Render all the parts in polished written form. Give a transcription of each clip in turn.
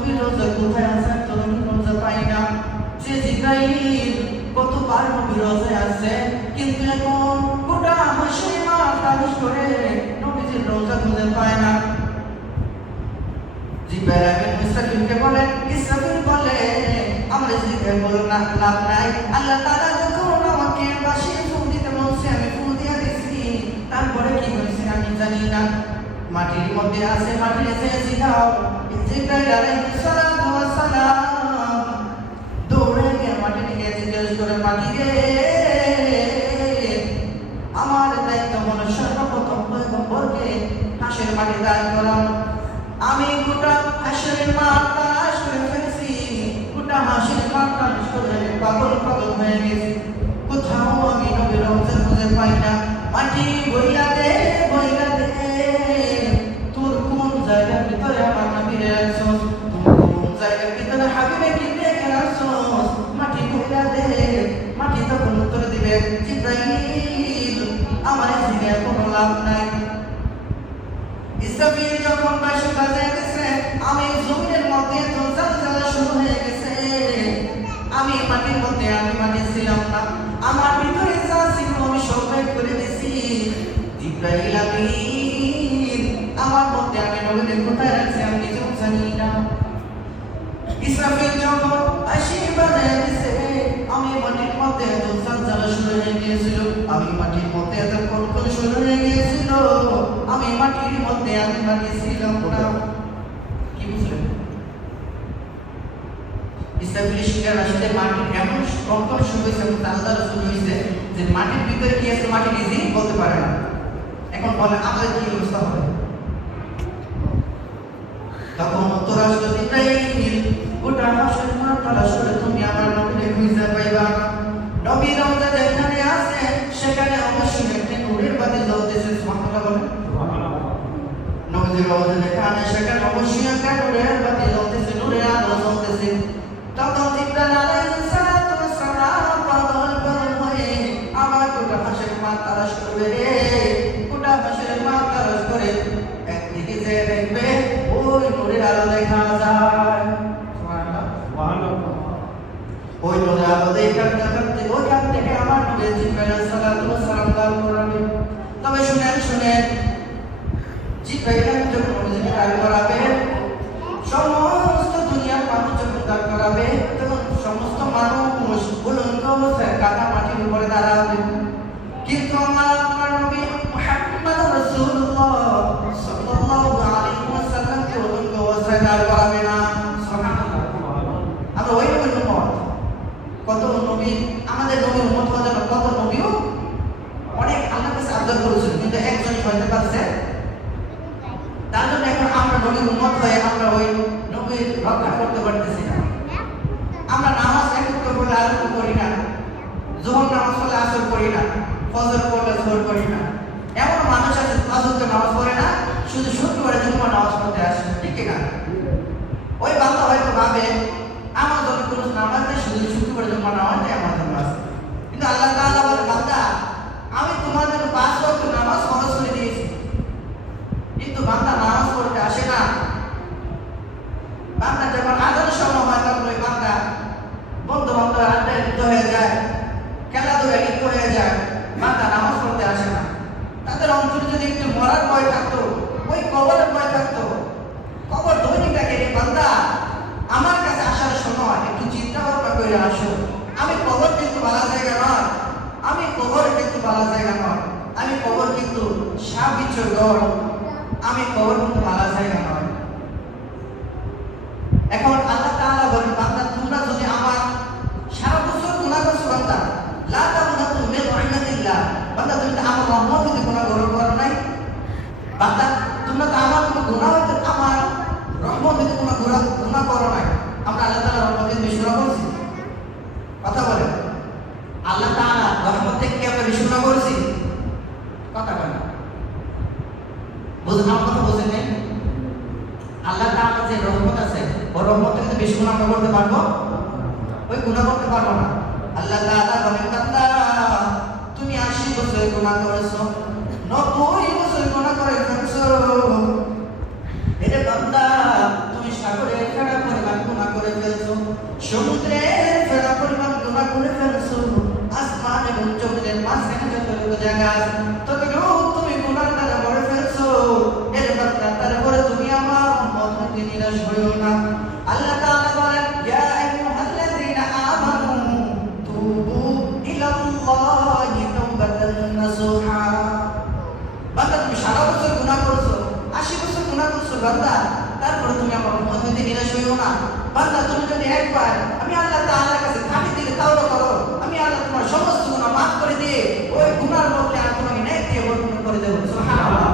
নবীর রোজা কোথায় আছে, তো নবীর রোজা পাই না। যে জিব্রাইল কতবার নবীর রোজায় আছে, কিন্তু এখন গোটা হাসির মা তালিশ করে নবীজির রোজা খুঁজে পায় না। জিব্রাইল আমিন ইসরাফিলকে বলেন, ইসরাফিল বলে আমরা জিব্রাইল বলেন না, লাভ নাই। আল্লাহ তাআলা যখন আমাকে বাঁশি ফুঁক দিতে বলছে, আমি ফুঁক দিয়ে দিছি, তারপরে কি হয়েছে আমি জানি না। মাটির মধ্যে আছে, মাটির এসে জিগাও। জিব্রাইল আলাইহিস সালাতু ওয়াস সালাম দৌড়ে গিয়ে মাটির দিকে জিজ্ঞেস করে, মাটি রে, আমার দায়িত্ব হলো সর্বপ্রথম পয়গম্বরকে হাসের মাটি দান করা। আমি গোটা হাসরের মাঠ তালাশ করে ফেলেছি, গোটা হাসরের মাঠ তালাশ করে পাগল পাগল হয়ে গেছি, কোথাও আমি নবীর রওজা খুঁজে পাই না। মাটি বইলা দে, বইলা দে, তোর কোন জায়গার ভিতরে আমার নবীরে রাখছস, কোন জায়গার ভিতরে হাবিবে কিনে রাখছস, মাটি বইলা দে। মাটি তখন উত্তর দিবে, জিব্রাইল আমার জিজ্ঞাসা কোনো লাভ নাই। ইসরাফিল যখন বাঁশি বাজাইতেছে, আমি জমিনের মধ্যে তো জালজালা শুরু হয়ে গেছে। আমি মাটির মধ্যে, আমি মাটি ছিলাম না, আমার ভিতরে যা ছিল আমি সব বের করে দিয়েছি। জিব্রাইল আমিন আমার মধ্যে, আমি নবীর কোথায় রাখছি আমি নিজেও জানি না। ইসরাফিল যখন বাঁশি বাজাইতেছে, আমি মাটির মধ্যে এত জালজালা শুরু হয়ে গিয়েছিল, আমি মাটির মধ্যে এত কলকল শুরু হয়ে গিয়েছিল, আমি মাটির মধ্যে আমি ছিলাম না। কি বুঝলেন? ইসরাফিলের শিকার আসলে মাটির এমন কলকল শুরু হয়েছে, আল্লাহ রাসূল হয়েছে যে মাটির ভিতরে কি আছে মাটি নিজেই বলতে পারে না। এখন বলে আমাদের কি অবস্থা হবে? তখন উত্তর আসলো, জিব্রাইল গোটা হাসরের মাঠ তালাশ করে তুমি আমার নবীকে খুঁজে পাইবা না। নবীর রওজা যেখানে আছে সেখানে অবশ্যই একটি নূরের বাতি জ্বলতেছে। সুবহানাল্লাহ বলেন। নবীর রওজা যেখানে সেখানে অবশ্যই একটা নূরের বাতি জ্বলতেছে, নূরের আলো জ্বলতেছে। তখন জিব্রাইল আলাইহিস সালাতু ওয়াস সালাম পাগল পাগল হয়ে আমার গোটা হাসরের মাঠ তালাশ করবে রে, গোটা হাসরের মাঠ তালাশ করে একদিকে যে দেখবে ওই নূরের আলো দেখা যায়। সুবহানাল্লাহ, সুবহানাল্লাহ। ওই নূরের আলো দেখার দেখাতে ওইখান থেকে আমার নবী জিব্রাইল আলাইহিস সালাতু ওয়াস সালাম দান করাবে। তবে শুনেন শুনেন, জিব্রাইল যখন নবীকে দান করাবে, সমস্ত দুনিয়ার মানুষ যখন দান করাবে, তখন সমস্ত মানুষ উলঙ্গ অবস্থায় কাদা মাটির উপরে দাঁড়াবে। কিন্তু আমার নবী মুহাম্মদ রাসূলুল্লাহ সাল্লাল্লাহু আলাইহি ওয়াসাল্লামকে উলঙ্গ অবস্থায় দাঁড় করাবে না। সুবহানাল্লাহ। আমরা ওই নবীর উম্মত। কত নবী, আমাদের নবীর উম্মত হওয়ার জন্য কত নবীও অনেক আল্লাহর কাছে আবদার করেছেন, কিন্তু একজনই হইতে পারছে। তার জন্য এখন আমরা নবীর উম্মত হয়ে আমরা ওই নবীর রক্ষা করতে পারতেছি না। আমরা নামাজ একত্র করলে আরম্ভ করি না, যোহর নামাজ পড়লে আসর করি না, ফজর পড়লে যোহর করি না। এমন মানুষ আছে ফজর নামাজ পড়ে না, শুধু শুক্রবারে জুম্মার নামাজ পড়তে আসে, ঠিক না? ওই বান্দা হয়তো ভাবে আমার জন্য কোনো নামাজ নেই, শুধু শুক্রবারে জুম্মার নামাজ নেই, আমার জন্য আছে। কিন্তু আল্লাহ তাআলা বলে, বান্দা আমি তোমার জন্য 5 ওয়াক্ত নামাজ ফরজ করে দিয়েছি, কিন্তু বান্দা নামাজ পড়তে আসে না। বান্দা যখন আজানের সময় হয় তখন ওই বান্দা বন্ধু বান্ধব আড্ডায় লিপ্ত হয়ে যায়, খেলাধুলায় লিপ্ত হয়ে যায়, বান্দা নামাজ পড়তে আসে না। তাদের অন্তরে যদি একটু মরার ভয় থাকতো, ওই কবরের ভয় থাকতো, কবর ধনীটাকে বান্দা আমার কাছে আসার সময় একটু চিন্তা ভাবনা করে আসো, আমি কবর কিন্তু ভালো জায়গা নয়, আমি কবর কিন্তু ভালো জায়গা নয়, আমি কবর কিন্তু সাপ বিচ্ছুর গড়, আমি কবর কিন্তু ভালো জায়গা নয়। এখন আল্লাহ তাআলা বলেন, বান্দা তোমরা যদি আমার সারা বছর গুনাহ করছো, বান্দা লা তাকুনাতু মিন রাহমাতিল্লাহ, বান্দা তুমি তো আমার রহমত থেকে গুনাহ করো নাই। বান্দা তোমরা তো আমার কোনো গুনাহ হইতে আমার রহমত থেকে কোনো গুনাহ করো নাই। আমরা আল্লাহ তাআলার রহমত থেকে বেশি গুনাহ করছি? কথা বলেন, আল্লাহ তাআলা রহমত থেকে কি আমরা বেশি গুনাহ করছি? কথা বলেন, বুঝুন আমার কথা, বুঝেন নাই? আল্লাহ তাআলা যে রহমত আছে, ওই রহমত থেকে বেশি গুনাহ আমরা করতে পারবো? ওই গুনাহ করতে পারবো না। আল্লাহ তাআলা বলেন, বান্দা তুমি 80 বছর গুনাহ করেছো, 90 বছর গুনাহ করে ফেলছো, এরে বান্দা তুমি সাগরে ফেরা করে করে ফেলছো, সমুদ্রের ফেরা পরিমাণ গুনাহ করে ফেলছো, আসমান এবং জমিনের মাঝখানে যতটুকু জায়গা আছে ততটুকু তুমি গুনার দ্বারা ভরে ফেলছো। এর বাদলা তারপরে তুমি আমার রহমত হইতে নিরাশ হইও না। আল্লাহ তাআলা বলেন, ইয়া আইয়ুহাল্লাযীনা আমানু তুবু ইলাল্লাহি তাওবাতান নাসুহা। বান্দা তুমি সারা বছর গুনাহ করছো, 80 বছর গুনাহ করছো বান্দা, তারপরে তুমি আমার রহমত হইতে নিরাশ হইও না। বান্দা তুমি যদি একবার আমি আল্লাহ তাআলার কাছে খাঁটি দিলে তাওবা করো, আমি আল্লাহ তোমার সমস্ত গুনাহ মাফ করে দিয়ে ওই গুনার বদলে আমি তোমাকে নেক দিয়ে পরিপূর্ণ করে দেব। সুবহানাল্লাহ।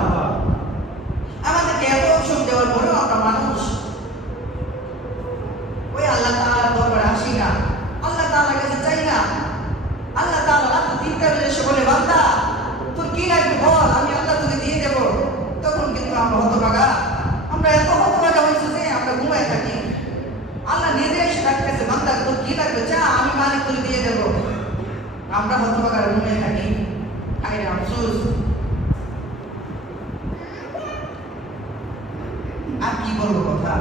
আমাদেরকে এত অপশন দেওয়ার পরেও আমরা মানুষ ওই আল্লাহ তাআলার দরবারে আসি না, আল্লাহ তাআলার কাছে চাই না। আল্লাহ তাআলা রাত 3টা বেজে এসে বলে, বান্দা তোর কি লাগবে বল, আমি আল্লাহ তোকে দিয়ে দেব। তখন কিন্তু আমরা হতভাগা, আমরা এত হতভাগা হয়েছি যে আমরা ঘুমায় থাকি। আল্লাহ নিজে এসে ডাকতেছে, বান্দা তোর কি লাগবে চা, আমি মালিক তোকে দিয়ে দেব। আমরা হতভাগা ঘুমিয়ে থাকি। হায় রে আফসোস। আর কি বলবো কথা।